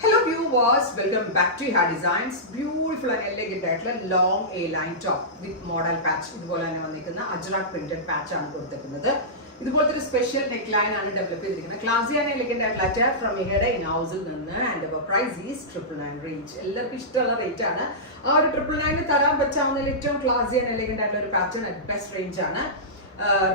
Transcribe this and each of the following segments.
Hello viewers, welcome back to Hair Designs. Beautiful and elegant long A-line top with model patch. ഇതുപോലെ തന്നെ വന്നിരിക്കുന്ന ajrak printed patch ആണ് കൊടുത്തിരിക്കുന്നത്. ഇതുപോലത്തെ ഒരു സ്പെഷ്യൽ നെക്ക് ലൈൻ ആണ് ഡെവലപ്പ് ചെയ്തിരിക്കുന്നത്. ക്ലാസി ആൻഡ് എലഗന്റ് ആയിട്ടുള്ള അറ്റാർ ഫ്രം ഇഹയുടെ ഇൻ ഹൗസിൽ നിന്ന് and our price is 999 range. എല്ലാവർക്കും ഇഷ്ടമുള്ള റേറ്റ് ആണ്. ആ ഒരു 999 തരാൻ പറ്റാവുന്ന ഏറ്റവും ക്ലാസി ആൻഡ് എലഗന്റ് ആയിട്ടുള്ള ഒരു പാച്ച് ആണ്. ബെസ്റ്റ് റേഞ്ച് ആണ്.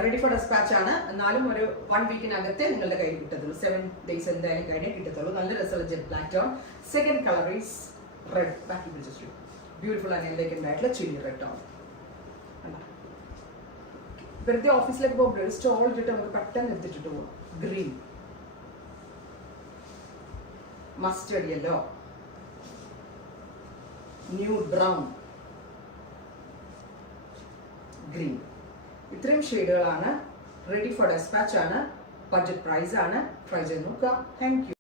റെഡി ഫോർ ഡെസ്പാച്ച് ആണ്. എന്നാലും ഒരു 1 വീക്കിനകത്തെ നിങ്ങളുടെ കയ്യിൽ കിട്ടത്തുള്ളൂ. 7 days എന്തായാലും കഴിഞ്ഞേ കിട്ടത്തുള്ളൂ. നല്ല രസമുള്ള jet black tone. Second colour is red. ബാക്കി പിടിച്ചു ബ്യൂട്ടിഫുൾ ആൻഡ് എലഗന്റ് ആയിട്ടുള്ള ചില്ലി റെഡ് ടോൺ. വെറുതെ ഓഫീസിലേക്ക് പോകുമ്പോൾ ഒരു സ്റ്റോൾ ഇട്ടിട്ട് നമുക്ക് പെട്ടെന്ന് എടുത്തിട്ട് പോകും. Green, mustard yellow, nude brown, green. ഇത്രയും ഷെയ്ഡുകളാണ്. റെഡി ഫോർ ഡെസ്പാച്ച് ആണ്. ബഡ്ജറ്റ് പ്രൈസ് ആണ്. ട്രൈ ചെയ്ത് നോക്കുക. Thank you.